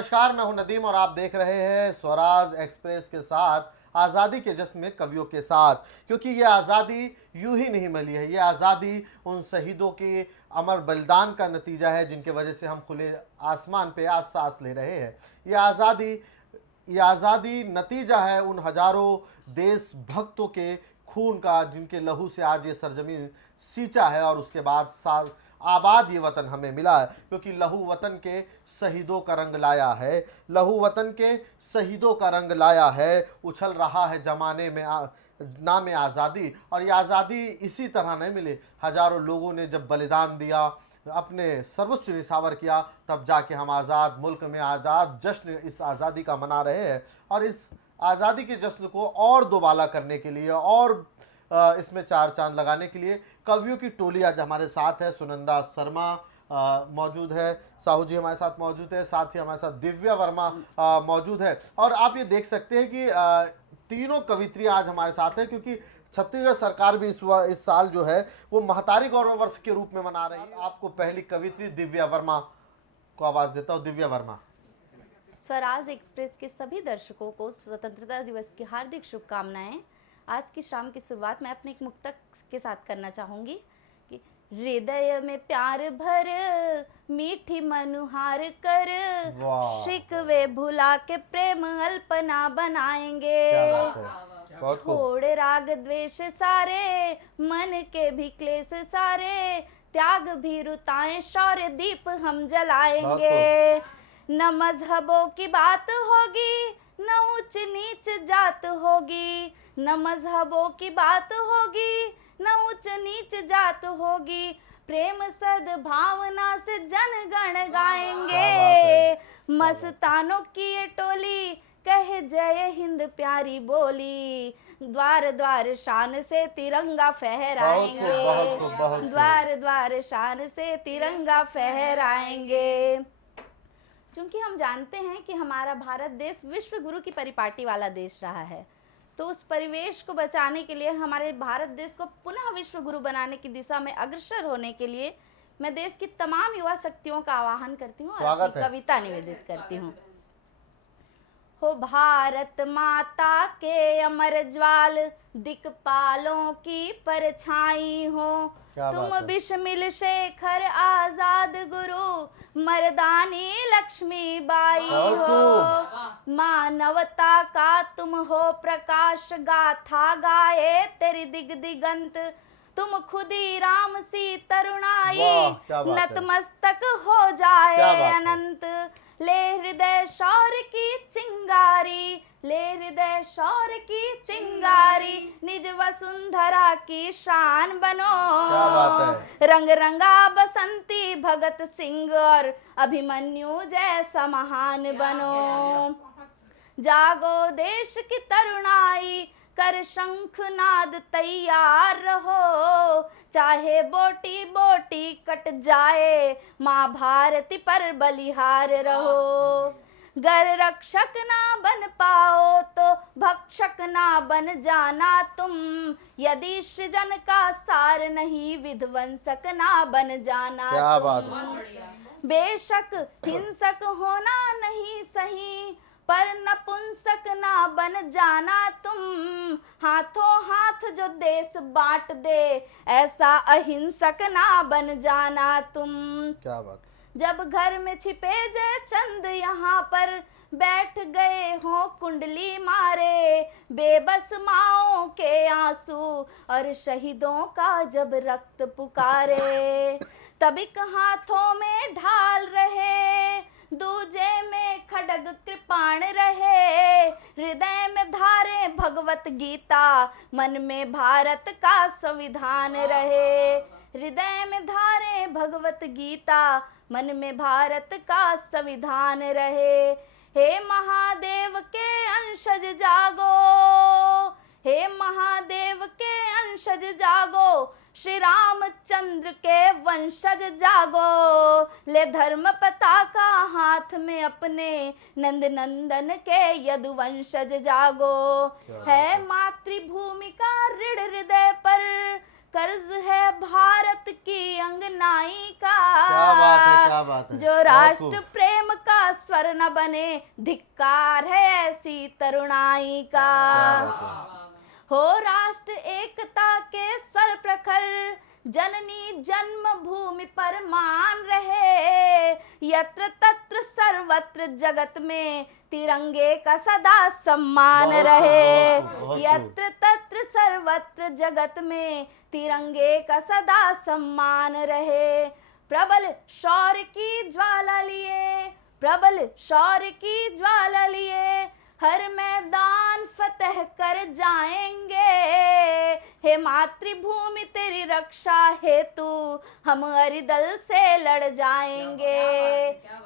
नमस्कार, मैं हूं नदीम और आप देख रहे हैं स्वराज एक्सप्रेस के साथ आज़ादी के जश्न में कवियों के साथ। क्योंकि ये आज़ादी यूं ही नहीं मिली है, ये आज़ादी उन शहीदों के अमर बलिदान का नतीजा है जिनके वजह से हम खुले आसमान पे आज सांस ले रहे हैं। ये आज़ादी नतीजा है उन हजारों देशभक्तों के खून का जिनके लहू से आज ये सरजमीन सींचा है और उसके बाद साल आबाद ये वतन हमें मिला है। क्योंकि लहू वतन के शहीदों का रंग लाया है, लहू वतन के शहीदों का रंग लाया है। उछल रहा है जमाने में नाम आज़ादी, और ये आज़ादी इसी तरह नहीं मिली। हजारों लोगों ने जब बलिदान दिया, अपने सर्वोच्च निछावर किया, तब जाके हम आज़ाद मुल्क में आज़ाद जश्न इस आज़ादी का मना रहे हैं। और इस आज़ादी के जश्न को और दोबाला करने के लिए और इसमें चार चांद लगाने के लिए कवियों की टोली आज हमारे साथ है। सुनंदा शर्मा मौजूद है, साहू जी हमारे साथ मौजूद है, साथ ही हमारे साथ दिव्या वर्मा मौजूद है। और आप ये देख सकते हैं कि तीनों कवित्री आज हमारे साथ हैं, क्योंकि छत्तीसगढ़ सरकार भी इस साल जो है वो महतारी गौरव वर्ष के रूप में मना रही है। आपको पहली कवित्री दिव्या वर्मा को आवाज़ देता हूँ। दिव्या वर्मा। स्वराज एक्सप्रेस के सभी दर्शकों को स्वतंत्रता दिवस की हार्दिक शुभकामनाएं। आज की शाम की शुरुआत मैं अपने एक मुक्तक के साथ करना चाहूँगी कि हृदय में प्यार भर मीठी मनुहार कर, शिकवे भुला के प्रेम अल्पना बनाएंगे। छोड़ राग द्वेष सारे, मन के भी क्लेश सारे, त्याग भी रुताएं शौर्य दीप हम जलाएंगे। न मजहबों की बात होगी, न ऊंच नीच जात होगी, न मजहबों की बात होगी, न ऊंच नीच जात होगी, प्रेम सद्भावना से जन गण गाएंगे। मस्तानों की ये टोली कहे जय हिंद प्यारी बोली, द्वार द्वार शान से तिरंगा फहराएंगे, द्वार द्वार शान से तिरंगा फहराएंगे। क्योंकि हम जानते हैं कि हमारा भारत देश विश्व गुरु की परिपाटी वाला देश रहा है, तो उस परिवेश को बचाने के लिए, हमारे भारत देश को पुनः विश्व गुरु बनाने की दिशा में अग्रसर होने के लिए मैं देश की तमाम युवा शक्तियों का आह्वान करती हूँ और अपनी कविता निवेदित करती हूँ। हो भारत माता के अमर ज्वाल, दिक्पालों की परछाई हो, तुम बिस्मिल शेखर आजाद गुरु, मर्दानी लक्ष्मी बाई हो। मानवता का तुम हो प्रकाश, गाथा गाए तेरी दिग दिगंत, तुम खुदी राम सी तरुणाई, नतमस्तक हो जाए अनंत। ले हृदय शौर्य की चिंगारी, ले हृदय शौर्य की चिंगारी, निज वसुंधरा की शान बनो। क्या बात है। रंग रंगा बसंती भगत सिंह और अभिमन्यु जैसा महान बनो। जागो देश की तरुणाई, कर शंखनाद तैयार रहो, चाहे बोटी बोटी कट जाए, माँ भारती पर बलिहार रहो। गर रक्षक ना बन पाओ तो भक्षक ना बन जाना तुम, यदि सृजन का सार नहीं विध्वंसक ना बन जाना। क्या बात है। बेशक हिंसक होना नहीं सही, पर नपुंसक ना बन जाना तुम, हाथों हाथ जो देश बांट दे, ऐसा अहिंसक ना बन जाना तुम। क्या बात। जब घर में छिपे जय चंद यहाँ पर बैठ गए हो कुंडली मारे, बेबस माओं के आंसू और शहीदों का जब रक्त पुकारे, तभी हाथों में ढाल रहे, दूजे में खड्ग कृपाण रहे, हृदय में धारे भगवत गीता, मन में भारत का संविधान रहे। हृदय में धारे भगवत गीता, मन में भारत का संविधान रहे। हे महादेव के अंशज जागो, हे महादेव के अंशज जागो, श्री रामचंद्र के वंशज जागो, ले धर्म पताका हाथ में अपने, नंद नंदन के यदुवंशज जागो। है मातृभूमि का ऋण हृदय पर, कर्ज है भारत की अंगनाई का, क्या बात है, क्या बात है। जो राष्ट्र प्रेम का स्वर न बने, धिक्कार है ऐसी तरुणाई का। हो राष्ट्र एकता के स्वर प्रखर, जननी जन्मभूमि पर मान रहे, यत्र तत्र सर्वत्र जगत में तिरंगे का सदा सम्मान रहे। यत्र तत्र सर्वत्र जगत में तिरंगे का सदा सम्मान रहे। प्रबल शौर्य की ज्वाला लिए, प्रबल शौर्य की ज्वाला लिए, हर मैदान फतह कर जाएंगे। हे मातृभूमि तेरी रक्षा हेतु हम अरिदल से लड़ जाएंगे।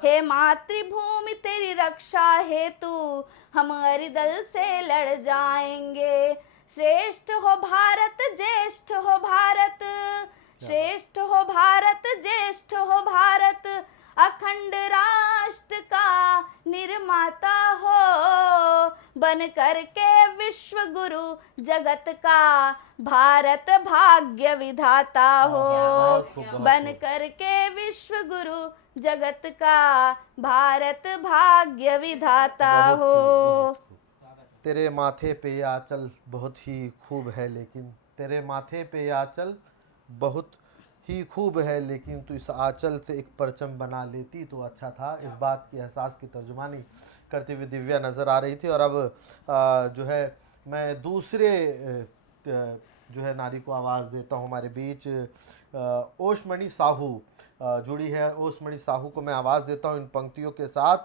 हे मातृभूमि तेरी रक्षा हेतु हम अरिदल से लड़ जाएंगे। श्रेष्ठ हो भारत, ज्येष्ठ हो भारत, श्रेष्ठ हो भारत, ज्येष्ठ हो भारत, अखंड राष्ट्र का निर्माता हो, बन करके विश्व गुरु जगत का भारत भाग्य विधाता हो। बन करके विश्व गुरु जगत का भारत भाग्य विधाता हो। तेरे माथे पे ये आंचल बहुत ही खूब है, लेकिन तेरे माथे पे ये आंचल बहुत ही खूब है, लेकिन तू इस आंचल से एक परचम बना लेती तो अच्छा था। इस बात की एहसास की तर्जुमानी करते हुए दिव्या नज़र आ रही थी। और अब जो है मैं दूसरे जो है नारी को आवाज़ देता हूँ। हमारे बीच ओशमणि साहू जुड़ी है। ओशमणि साहू को मैं आवाज़ देता हूँ इन पंक्तियों के साथ।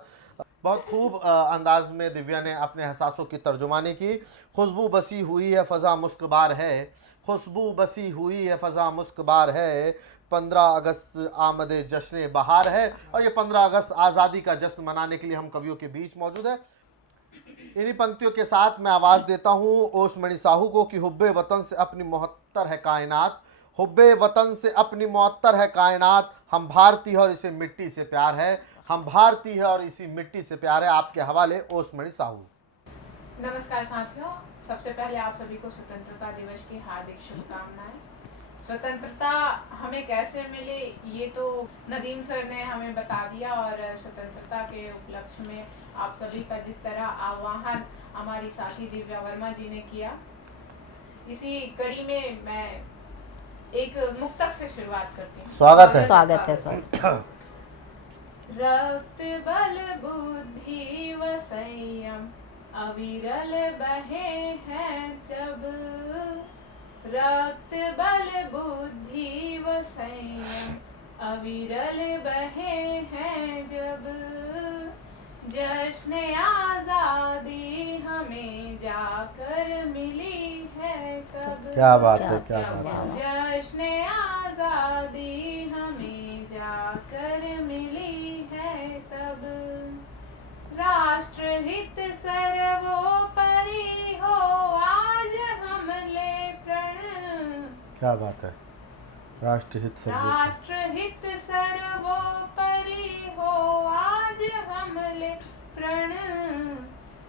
बहुत खूब अंदाज में दिव्या ने अपने एहसासों की तर्जुमानी की। खुशबू बसी हुई है फ़ज़ा मुस्कबार है, खुशबू बसी हुई है फ़ज़ा मुस्कबार है, 15 अगस्त आमदे जश्न बहार है। और ये 15 अगस्त आज़ादी का जश्न मनाने के लिए हम कवियों के बीच मौजूद है। इन्हीं पंक्तियों के साथ मैं आवाज़ देता हूँ ओशमणि साहू को कि हुब्बे वतन से अपनी मुहत्तर है कायनात, हुब्बे वतन से अपनी मुअत्तर है कायनात, हम भारतीय और इसे मिट्टी से प्यार है, हम भारतीय है और इसी मिट्टी से प्यार है। आपके हवाले ओशमणि साहू। नमस्कार साथियों, सबसे पहले आप सभी को स्वतंत्रता दिवस की हार्दिक शुभकामनाएं। स्वतंत्रता हमें कैसे मिले ये तो नदीम सर ने हमें बता दिया, और स्वतंत्रता के उपलक्ष्य में आप सभी का जिस तरह आह्वान हमारी साथी दिव्या वर्मा जी ने किया, इसी कड़ी में मैं एक मुक्तक से शुरुआत करती हूँ। स्वागत है। स्वागत है, स्वागत। रक्त बल बुद्धि व संयम अविरल बहे हैं जब, रक्त बल बुद्धि व संयम अविरल बहे हैं जब, जश्न आजादी हमें जाकर मिली है तब। क्या बात है, क्या बात है। जश्न आजादी हमें जाकर मिली है तब, राष्ट्रहित सर्वोपरि हो आज हम ले प्रण। क्या बात है। राष्ट्रहित सर्वोपरि, राष्ट्रहित सर्वोपरि हो आज हम ले प्रण,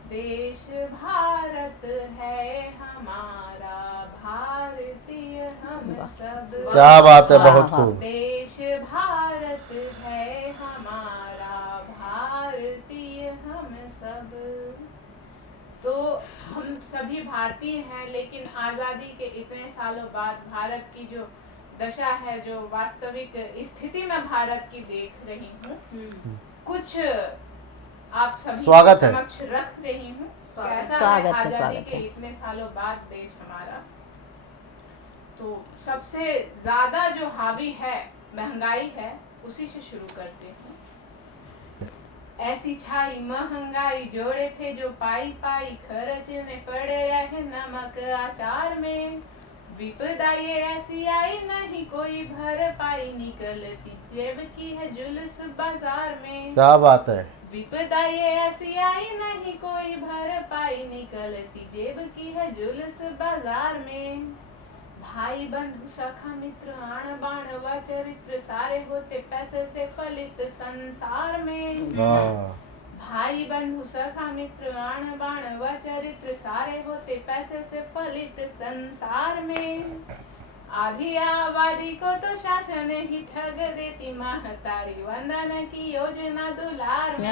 देश भारत है हमारा, भारतीय हम सब। क्या बात है, बहुत खूब। देश भारत है हमारा, भारतीय हम सब। तो हम सभी भारतीय हैं, लेकिन आज़ादी के इतने सालों बाद भारत की जो दशा है, जो वास्तविक स्थिति में भारत की देख रही हूँ, कुछ आप सभी स्वागत है। समक्ष रख रही हूँ। कैसा स्वागत है है, आज़ादी स्वागत के है। इतने सालों बाद देश हमारा। तो सबसे ज्यादा जो हावी है महंगाई है, उसी से शुरू करते हैं। ऐसी छाई महंगाई जोड़े थे जो पाई पाई खर्चने पड़े रहे नमक अचार में, विपदा ये ऐसी आई नहीं कोई भरपाई, निकलती जेब की है जुलूस बाजार में। क्या बात है। विपदा ये ऐसी आई नहीं कोई भरपाई, निकलती जेब की है जुलूस बाजार में। भाई बंधु सखा मित्र आण बाण व चरित्र सारे होते पैसे से फलित संसार में। भाई बंधु सखा मित्र आण बाण व चरित्र सारे होते पैसे से फलित संसार में। आधी आबादी को तो शासन ही ठग देती महतारी वंदन की योजना दुलार में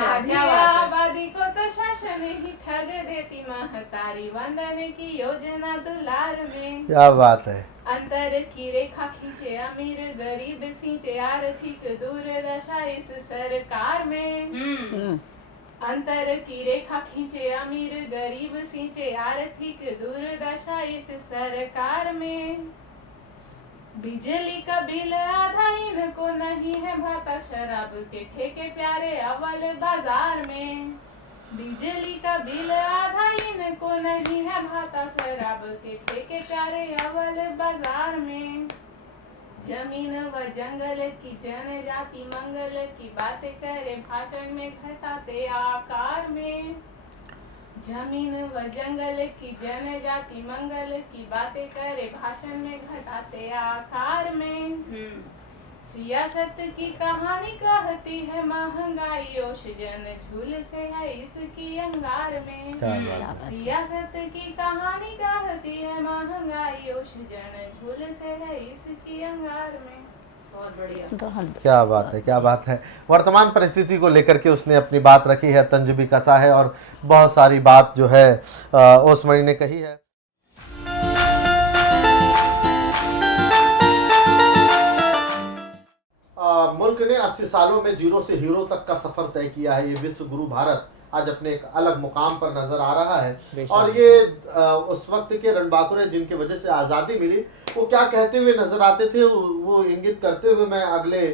आधी आबादी को तो शासन ही ठग देती महतारी वंदन की योजना दुलार में। क्या बात है। अंतर की रेखा खींचे अमीर गरीब सींचे आर्थिक दुर्दशा इस सरकार में। अंतर की रेखा खींचे अमीर गरीब सींचे आर्थिक दुर्दशा इस सरकार में। बिजली का बिल आधा इनको नहीं है भाता शराब के ठेके प्यारे अव्वल बाजार में। बिजली का बिल आधा इनको नहीं है भाता शराब के ठेके प्यारे अव्वल बाजार में। जमीन व जंगल की जनजाति मंगल की बातें करे भाषण में घटाते आकार में। जमीन व जंगल की जनजाति मंगल की बातें करे भाषण में घटाते आकार में। सियासत की कहानी कहती है महंगाई ओशजन झूल से है इसकी अंगार में। सियासत की कहानी कहती है महंगाई ओशजन झूल से है इसकी अंगार में। बहुत बढ़िया। क्या बात है, क्या बात है। वर्तमान परिस्थिति को लेकर के उसने अपनी बात रखी है, तंज भी कसा है और बहुत सारी बात जो है ओसमणि ने कही है। मुल्क ने 80 सालों में जीरो से हीरो तक का सफर तय किया है। ये विश्व गुरु भारत आज अपने एक अलग मुकाम पर नजर आ रहा है। और ये उस वक्त के रणबांकुरे जिनकी वजह से आज़ादी मिली, वो क्या कहते हुए नजर आते थे, वो इंगित करते हुए मैं अगले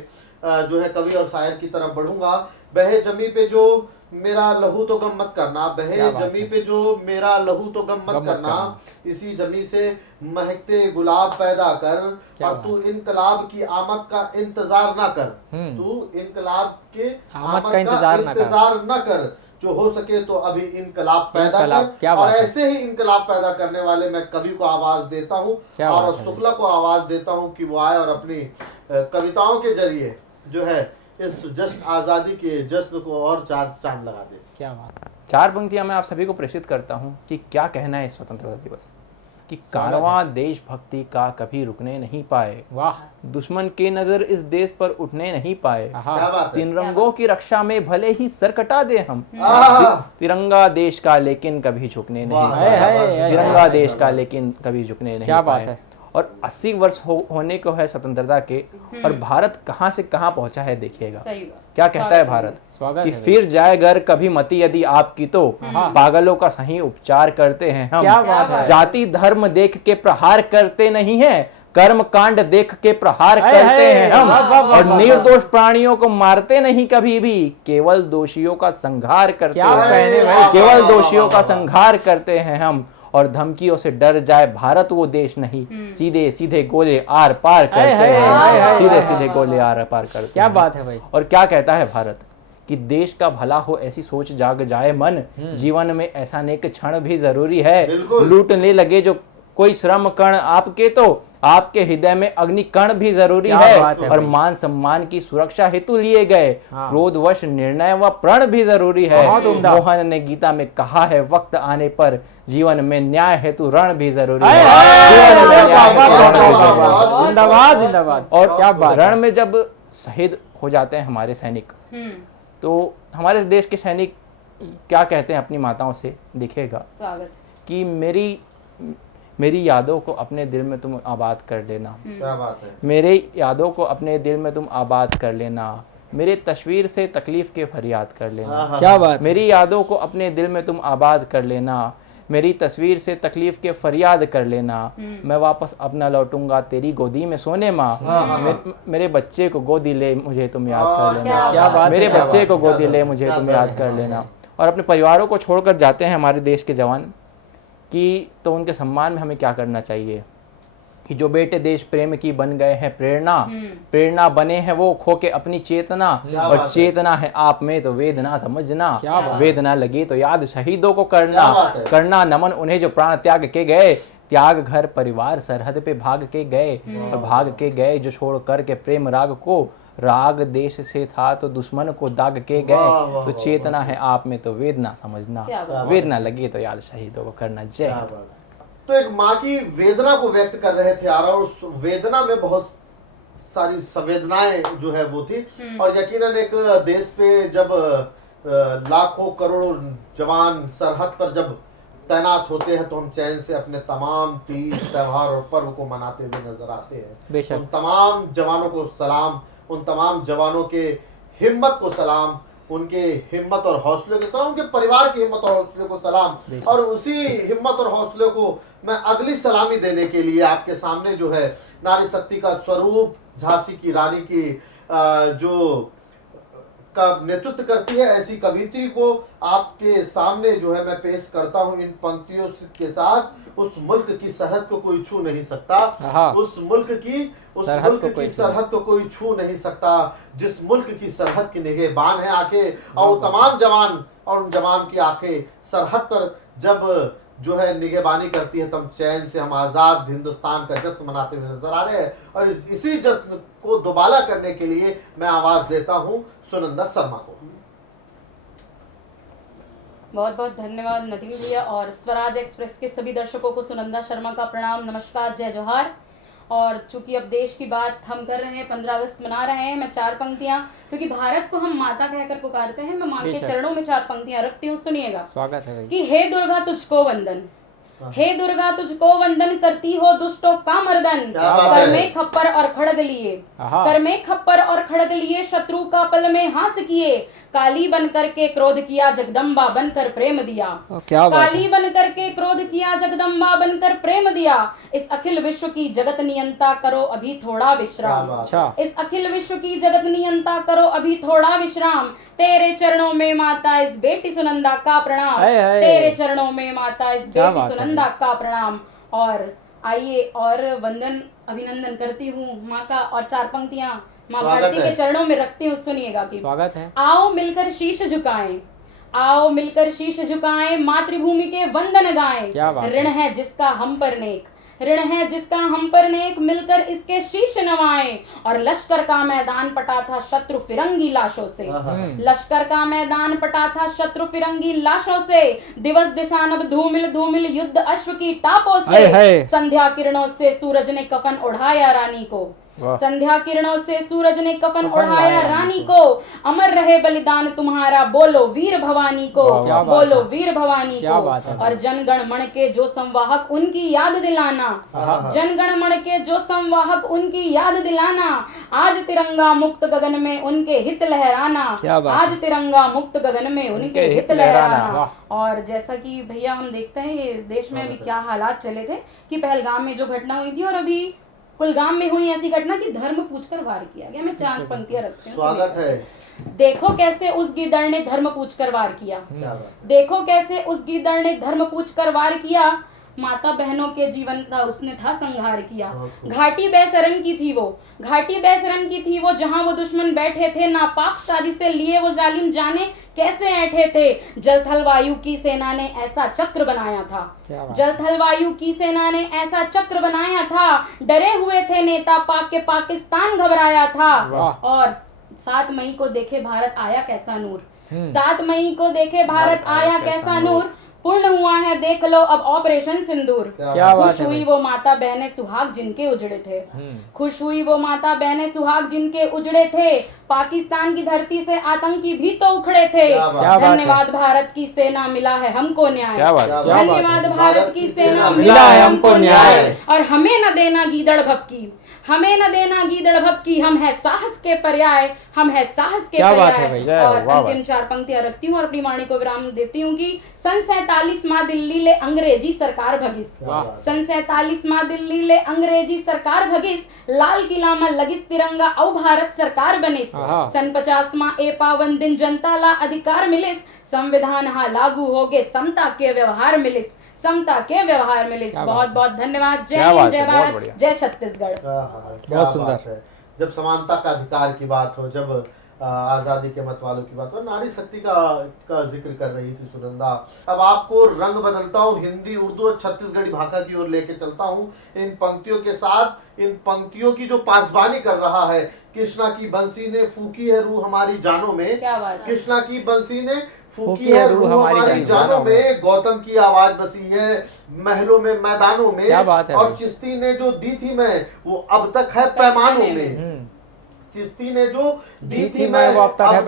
जो है कवि और शायर की तरफ बढ़ूंगा। बहे जमी पे जो मेरा लहू तो गम मत करना, बहे जमी पे जो मेरा लहू तो गम मत करना, इसी जमी से महकते गुलाब पैदा कर और तू इनकलाब की आमद का इंतजार ना कर। तू इनकलाब के आमद का इंतजार ना कर, जो हो सके तो अभी इनकलाब पैदा कर। और ऐसे ही इनकलाब पैदा करने वाले मैं कवि को आवाज देता हूँ और शुक्ला को आवाज देता हूँ कि वो आए और अपनी कविताओं के जरिए जो है इस जश्न आज़ादी के जश्न को और चांद लगा दे। क्या बात। 4 पंक्तियां मैं आप सभी को प्रेषित करता हूं कि क्या कहना है स्वतंत्रता दिवस कि कारवां देशभक्ति का कभी रुकने नहीं पाए। वाह। दुश्मन के नजर इस देश पर उठने नहीं पाए। तिरंगों की रक्षा में भले ही सर कटा दे हम, तिरंगा देश का लेकिन कभी झुकने नहीं पाए। तिरंगा देश का लेकिन कभी झुकने नहीं पाए। और 80 वर्ष होने को है स्वतंत्रता के, और भारत कहां से कहां पहुंचा है देखिएगा। क्या कहता है भारत कि फिर जाए घर कभी मती यदि आपकी तो पागलों का सही उपचार करते हैं हम। क्या बात है। जाति धर्म देख के प्रहार करते नहीं है, कर्म कांड देख के प्रहार करते हैं हम। और निर्दोष प्राणियों को मारते नहीं कभी भी, केवल दोषियों का संहार करते हैं। केवल दोषियों का संहार करते हैं हम। और धमकियों से डर जाए भारत वो देश नहीं, सीधे सीधे गोले आर पार करते हैं। सीधे सीधे गोले आर पार करते हैं। क्या बात है भाई। और क्या कहता है भारत कि देश का भला हो ऐसी सोच जाग जाए मन, जीवन में ऐसा नेक क्षण भी जरूरी है। लूटने लगे जो कोई श्रम कण आपके तो आपके हृदय में अग्नि कण भी जरूरी है। और मान सम्मान की सुरक्षा हेतु लिए गए क्रोधवश निर्णय व प्रण भी जरूरी है। मोहन ने गीता में कहा है वक्त आने पर जीवन में न्याय हेतु रण भी जरूरी है। जिंदाबाद जिंदाबाद। और क्या रण में जब शहीद हो जाते हैं हमारे सैनिक, तो हमारे देश के सैनिक क्या कहते हैं अपनी माताओं से, दिखेगा कि मेरी यादों को अपने दिल में तुम आबाद कर लेना। क्या बात है। मेरे यादों को अपने दिल में तुम आबाद कर लेना, मेरे तस्वीर से तकलीफ के फरियाद कर लेना। क्या बात। मेरी यादों को अपने दिल में तुम आबाद कर लेना, मेरी तस्वीर से तकलीफ के फरियाद कर लेना। मैं वापस अपना लौटूंगा तेरी गोदी में सोने माँ। मेरे बच्चे को गोदी ले मुझे तुम याद कर लेना। क्या बात। मेरे बच्चे को गोदी ले मुझे तुम याद कर लेना। और अपने परिवारों को छोड़कर जाते हैं हमारे देश के जवान कि तो उनके सम्मान में हमें क्या करना चाहिए कि जो बेटे देश प्रेम की बन गए हैं प्रेरणा बने हैं वो खो के अपनी चेतना। और चेतना है आप में तो वेदना समझना, वेदना लगी तो याद शहीदों को करना नमन उन्हें जो प्राण त्याग के गए। त्याग घर परिवार सरहद पे भाग के गए, और भाग के गए जो छोड़ कर के प्रेम राग को। राग देश से था तो दुश्मन को दाग के गए। तो चेतना है आप में तो वेदना समझना, वेदना लगी तो याद शहीदों को करना। जय। तो एक माँ की वेदना को व्यक्त कर रहे थे और उस वेदना में बहुत सारी संवेदनाएं जो है वो थी। और यकीनन एक देश पे जब लाखों करोड़ों जवान सरहद पर जब तैनात होते हैं तो हम चैन से अपने तमाम तीज त्योहार और पर्व को मनाते हुए नजर आते हैं। उन तमाम जवानों को सलाम, उन तमाम जवानों के हिम्मत को सलाम, उनके हिम्मत और हौसले के सलाम, उनके परिवार की हिम्मत और हौसले को सलाम। और उसी हिम्मत और हौसले को मैं अगली सलामी देने के लिए आपके सामने जो है नारी शक्ति का स्वरूप झांसी की रानी की जो का नेतृत्व करती है, ऐसी कवित्री को आपके सामने जो है मैं पेश करता हूं इन पंक्तियों के साथ। उस मुल्क की सरहद को कोई छू नहीं सकता, उस मुल्क की सरहद को कोई छू नहीं सकता, जिस मुल्क की सरहद की निगहबान है आंखें, और वो तमाम जवान और उन जवान की आंखें सरहद पर जब जो है निगहबानी करती है तब चैन से हम आजाद हिंदुस्तान का जश्न मनाते हुए नजर आ रहे हैं। और इसी जश्न को दोबाला करने के लिए मैं आवाज देता हूं सुनंदा शर्मा को। बहुत बहुत धन्यवाद नदीम भैया। और स्वराज एक्सप्रेस के सभी दर्शकों को सुनंदा शर्मा का प्रणाम, नमस्कार, जय जोहार। और चूंकि अब देश की बात हम कर रहे हैं, 15 अगस्त मना रहे हैं, मैं 4 पंक्तियां, क्योंकि भारत को हम माता कहकर पुकारते हैं, मैं मां के चरणों में 4 पंक्तियां रखती हूँ, सुनिएगा। स्वागत है भाई। कि हे दुर्गा तुझको वंदन, हे दुर्गा तुझको वंदन, करती हो दुष्टों का मर्दन, कर में खप्पर और खड़ग लिए, कर में खप्पर और खड़ग लिए, शत्रु का पल में हास किए, काली बन करके क्रोध किया, जगदम्बा बनकर प्रेम दिया। काली बन करके क्रोध किया, जगदम्बा बनकर प्रेम दिया, इस अखिल विश्व की जगत नियंता करो अभी थोड़ा विश्राम, इस अखिल विश्व की जगत नियंता करो अभी थोड़ा विश्राम, तेरे चरणों में माता इस बेटी सुनंदा का प्रणाम, तेरे चरणों में माता इस बेटी सुनंदा का प्रणाम। और आइए और वंदन अभिनंदन करती हूँ माँ का, और 4 पंक्तियां माँ भारती के चरणों में रखती हूँ, सुनिएगा कि स्वागत है। आओ मिलकर शीश झुकाएं, आओ मिलकर शीश झुकाएं, मातृभूमि के वंदन गाएं, ऋण है जिसका हम पर नेक, ऋण है जिसका हम पर नेक, मिलकर इसके शीश नवाएं। और लश्कर का मैदान पटा था शत्रु फिरंगी लाशों से, लश्कर का मैदान पटा था शत्रु फिरंगी लाशों से, दिवस दिशानब धूमिल धूमिल युद्ध अश्व की टापों से, संध्या किरणों से सूरज ने कफन ओढ़ाया रानी को, संध्या किरणों से सूरज ने कफन ओढ़ाया रानी को, अमर रहे बलिदान तुम्हारा, बोलो वीर भवानी को, बोलो वीर भवानी को। और जनगण मण के जो संवाहक उनकी याद दिलाना, जनगण मण के जो संवाहक उनकी याद दिलाना, आज तिरंगा मुक्त गगन में उनके हित लहराना, आज तिरंगा मुक्त गगन में उनके हित लहराना। और जैसा कि भैया हम देखते हैं इस देश में अभी क्या हालात चले थे कि पहलगाम में जो घटना हुई थी, और अभी कुलगाम में हुई ऐसी घटना कि धर्म पूछकर वार किया गया। मैं 4 पंक्तियां रखती हूँ, स्वागत है। देखो कैसे उस गीदड़ ने धर्म पूछकर वार किया, देखो कैसे उस गीदड़ ने धर्म पूछकर वार किया, माता बहनों के जीवन का उसने था संहार किया। घाटी बेसरन की थी वो, घाटी बेसरन की थी वो, जहां वो दुश्मन बैठे थे, नापाक साजिश से लिए वो जालिम जाने कैसे ऐठे थे। जल थल वायु की सेना ने ऐसा चक्र बनाया था, जल थल वायु की सेना ने ऐसा चक्र बनाया था, डरे हुए थे नेता पाक के, पाकिस्तान घबराया था। और 7 मई को देखे भारत आया कैसा नूर, 7 मई को देखे भारत आया कैसा नूर, पूर्ण हुआ है देख लो अब ऑपरेशन सिंदूर। खुश हुई वो माता बहने सुहाग जिनके उजड़े थे, खुश हुई वो माता बहने सुहाग जिनके उजड़े थे, पाकिस्तान की धरती से आतंकी भी तो उखड़े थे। धन्यवाद भारत की सेना, मिला है हमको न्याय, धन्यवाद भारत की सेना, मिला है हमको न्याय। और हमें न देना गीदड़ भपकी, हमें न देना गीदड़ भपकी, हम है साहस के पर्याय, हम है साहस के पर्याय। और अंतिम 4 पंक्तियां रखती हूँ और अपनी वाणी को विराम देती हूँ कि सन 47 माँ दिल्ली ले अंग्रेजी सरकार भगिस, सन 47 माँ दिल्ली ले अंग्रेजी सरकार भगिस, लाल किला में लगिस तिरंगा औ भारत सरकार बनिस, सन 50 माँ ए पावन दिन जनता ला अधिकार मिलिस, संविधान हा लागू होगे समता के व्यवहार मिलिस, समता के व्यवहार मिलिस। बहुत बहुत धन्यवाद। जय हिंद, जय भारत, जय छत्तीसगढ़। बहुत सुंदर। जब समानता का अधिकार की बात हो, जब आजादी के मत वालों की बात हो, नारी शक्ति का जिक्र कर रही थी सुनंदा। अब आपको रंग बदलता हूँ, हिंदी, उर्दू और छत्तीसगढ़ी भाषा की ओर लेके चलता हूँ इन पंक्तियों के साथ। इन पंक्तियों की जो पासबानी कर रहा है, कृष्णा की बंसी ने फूकी है रूह हमारी जानों में, कृष्णा की बंसी ने फूकी है रूह हमारी जानों में, गौतम की आवाज बसी है महलों में मैदानों में। क्या बात है और चिश्ती ने जो दी थी मैं वो अब तक है पैमानों में। चिश्ती ने जो दी थी मैं वो अब तक है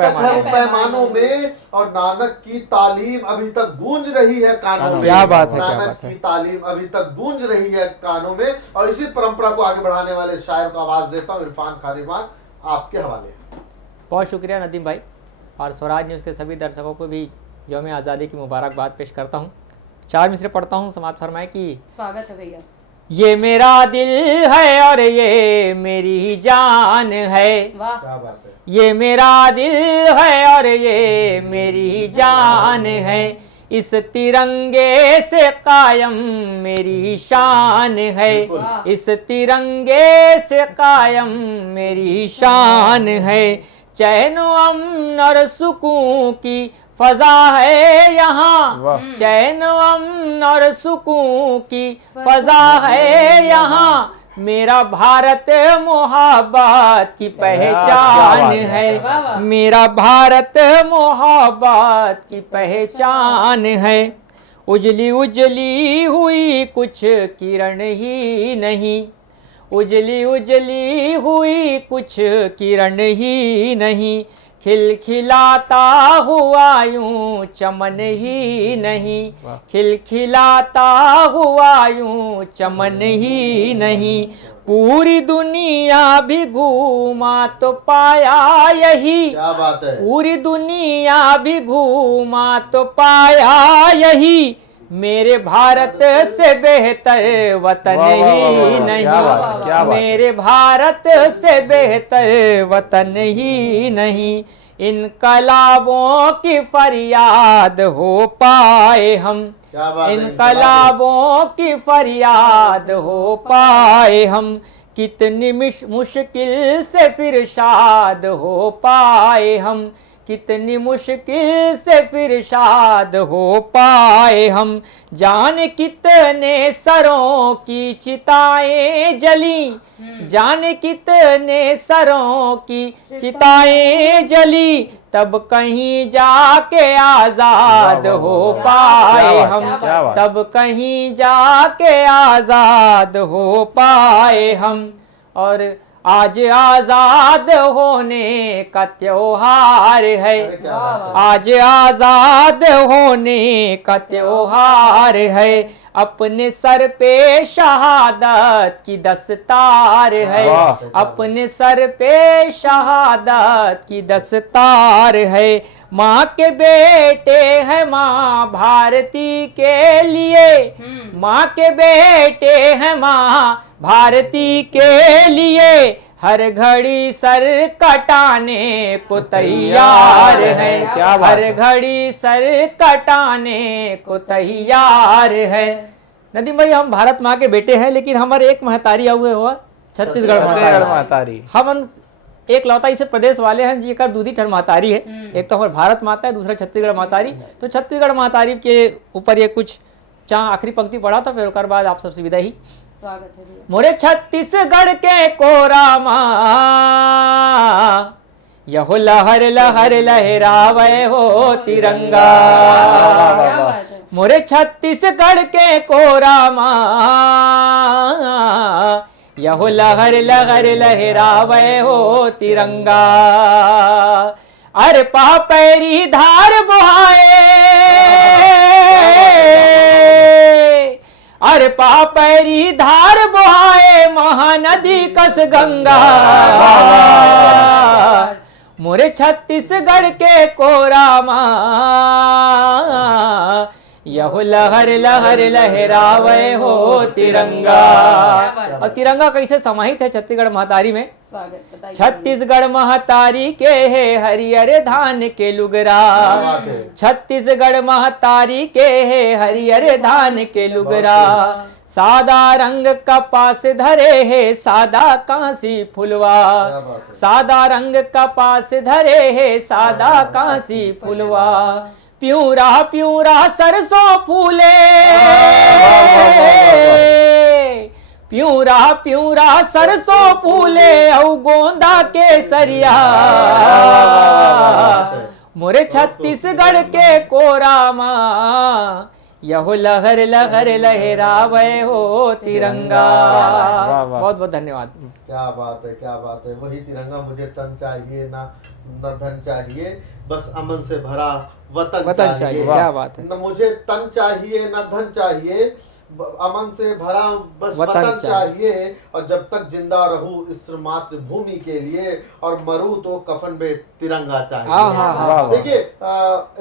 पैमानों में। और नानक की तालीम अभी तक गूंज रही है कानों में। क्या बात है, नानक की तालीम अभी तक गूंज रही है कानों में। और इसी परंपरा को आगे बढ़ाने वाले शायर को आवाज देता हूँ इरफान खारिमान, आपके हवाले। बहुत शुक्रिया नदीम भाई, और स्वराज न्यूज़ के सभी दर्शकों को भी यौम आज़ादी की मुबारकबाद पेश करता हूँ। 4 मिसरे पढ़ता हूँ, समाप्त फरमाए कि स्वागत है भैया। ये मेरा दिल है और ये मेरी जान है, वाह, क्या बात है। ये मेरा दिल है और ये मेरी जान है, इस तिरंगे से कायम मेरी शान है, इस तिरंगे से कायम मेरी शान है। चैन अमन और सुकून की फजा है यहाँ, चैन अमन और सुकून की फजा है यहाँ, मेरा भारत मोहब्बत की पहचान है, मेरा भारत मोहब्बत की पहचान है। उजली उजली हुई कुछ किरण ही नहीं, उजली उजली हुई कुछ किरण ही नहीं, खिलखिलाता हुआ यूं चमन ही नहीं, खिलखिलाता हुआ यूं चमन ही नहीं। पूरी दुनिया भी घूमा तो पाया यही, क्या बात है। पूरी दुनिया भी घूमा तो पाया यही, मेरे भारत से बेहतर वतन ही नहीं, मेरे भारत से बेहतर वतन ही नहीं। इनकलाबों की फरियाद हो पाए हम, इनकलाबों की फरियाद हो पाए हम, कितनी मुश्किल से फिर शाद हो पाए हम, कितनी मुश्किल से फिर शाद हो पाए हम। जाने कितने सरों की चिताएं जली, जाने कितने सरों की चिताएं जली, तब कहीं जाके आजाद हो पाए हम, तब कहीं जाके आजाद हो पाए हम। और आज आजाद होने का त्योहार है, आज आजाद होने का त्योहार है, अपने सर पे शहादत की दस्तार है, अपने सर पे शहादत की दस्तार है। माँ के बेटे हैं माँ भारती के लिए, माँ के बेटे हैं माँ भारती के लिए, हर घड़ी सर कटाने को तैयार है, हर घड़ी सर कटाने को तैयार है। नदीम भाई, हम भारत माँ के बेटे हैं, लेकिन हमारे एक महतारी हुए हुआ छत्तीसगढ़ महतारी। हम एक लौता इसे प्रदेश वाले हैं जी, दूधी ठन महतारी है। एक तो हमारे भारत माता है, दूसरा छत्तीसगढ़ महतारी। तो छत्तीसगढ़ महतारी के ऊपर ये कुछ आखिरी पंक्ति पढ़ा था, फिर उसके बाद आप सबसे विदा ही। स्वागत है। मोरे छत्तीसगढ़ के कोरा माँ, यहो लहर लहर लहरावे हो तिरंगा, मोरे छत्तीसगढ़ के कोरा माँ, यहो लहर लहर लहरावे हो तिरंगा। अरे पापैरी धार बुहाए, अरे पापैरी धार बुहाए महानदी कस गंगा, मोरे छत्तीसगढ़ के कोरा माँ, यहो लहर लहर लहरावे हो तिरंगा। और तिरंगा कैसे समाहित है छत्तीसगढ़ महतारी में? छत्तीसगढ़ महतारी के है हरियर धान के लुगरा, छत्तीसगढ़ महतारी के है हरियर धान के लुगरा, सादा रंग कपास धरे है सादा कांसी फुलवा, सादा रंग कपास धरे है सादा कांसी फुलवा, प्यूरा प्यूरा सरसों फूले, प्यूरा प्यूरा सरसों फूले औ गोंदा के सरिया, मोरे छत्तीसगढ़ के कोरामा यहो लहर लहर लहरावे हो तिरंगा। वाह, वाह। बहुत बहुत धन्यवाद। क्या बात है, क्या बात है। वही तिरंगा, मुझे तन चाहिए ना धन चाहिए, बस अमन से भरा वतन चाहिए। क्या बात है। न मुझे तन चाहिए न धन चाहिए, अमन से भरा बस वतन वतन चाहिए। और जब तक जिंदा रहूं इस मातृभूमि के लिए, और मरूं तो कफन में तिरंगा चाहिए। देखिए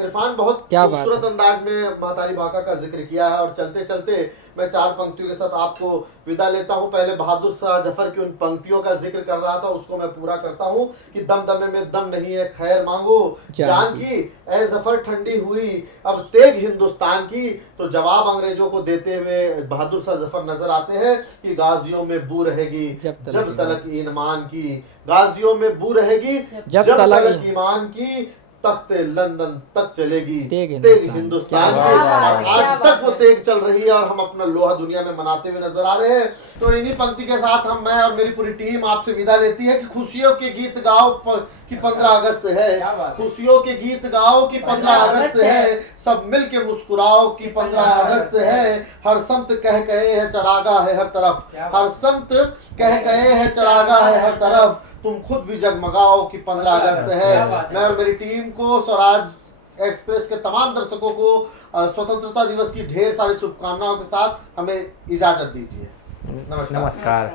इरफान बहुत खूबसूरत अंदाज में महतारी बाका का जिक्र किया है। और चलते चलते मैं 4 पंक्तियों के साथ आपको विदा लेता हूं। पहले बहादुर शाह जफर की उन पंक्तियों का जिक्र कर रहा था, उसको मैं पूरा करता हूं कि दम दमे में दम नहीं है, खैर मांगो जान की, ए जफर ठंडी हुई अब तेग हिंदुस्तान की। तो जवाब अंग्रेजों को देते हुए बहादुर शाह जफर नजर आते हैं कि गाजियों में बू रहेगी जब तलक ईमान की, गाजियों में बू रहेगी जब तलक ईमान की, तख्ते लंदन तक चलेगी तेग हिंदुस्तान की। और आज तक वो तेग चल रही है और हम अपना लोहा दुनिया में मनाते हुए नजर आ रहे हैं। तो इन्हीं पंक्ति के साथ हम, मैं और मेरी पूरी टीम आपसे विदा लेती है कि खुशियों के गीत गाओ कि 15 अगस्त है, खुशियों के गीत गाओ कि 15 अगस्त है, सब मिल के मुस्कुराओ कि 15 अगस्त है। हर समत कह कहे है चरागा है हर तरफ, हर समत कह कहे है चरागा है हर तरफ, तुम खुद भी जगमगाओ कि 15 अगस्त है। मैं और मेरी टीम को, स्वराज एक्सप्रेस के तमाम दर्शकों को स्वतंत्रता दिवस की ढेर सारी शुभकामनाओं के साथ हमें इजाजत दीजिए। नमस्कार।